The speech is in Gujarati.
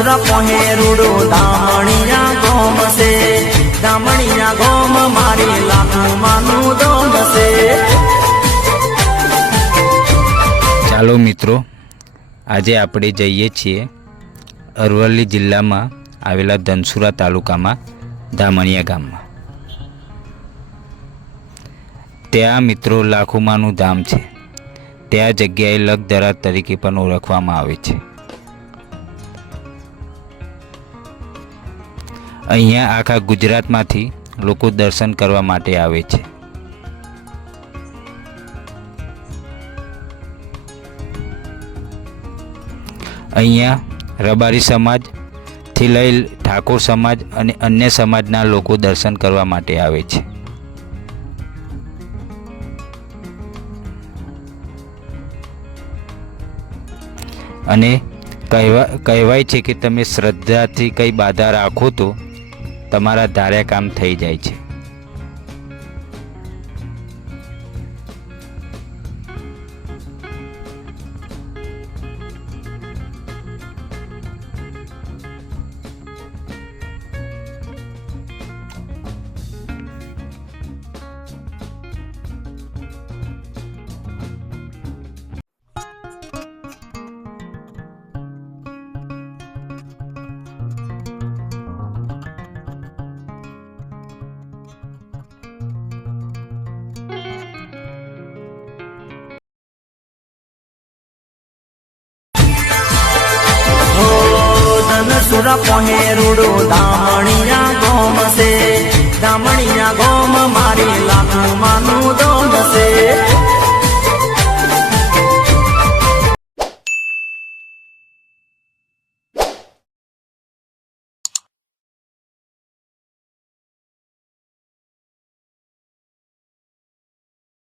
સુરા પહેરુડો દામણિયા ગોમ છે, દામણિયા ગોમ મારી લાખું માનું દોમ છે। ચાલો મિત્રો, આજે આપણે જઈએ છીએ અરવલ્લી જિલ્લામાં આવેલા ધનસુરા તાલુકામાં દામણિયા ગામમાં। ત્યાં મિત્રો લાખુમાનું ધામ છે। ત્યાં જગ્યાએ લખધરા તરીકે પણ ઓળખવામાં આવે છે। અહીંયા આખા ગુજરાતમાંથી લોકો દર્શન કરવા માટે આવે છે। અહીંયા રબારી સમાજથી લઈ ઠાકોર સમાજ અને અન્ય સમાજના લોકો દર્શન કરવા માટે આવે છે। અને કહેવાય છે કે તમે શ્રદ્ધાથી કંઈ બાધા રાખો તો તમારા ધાર્યા કામ થઈ જાય છે। સુરા પહેરુડો દામણિયા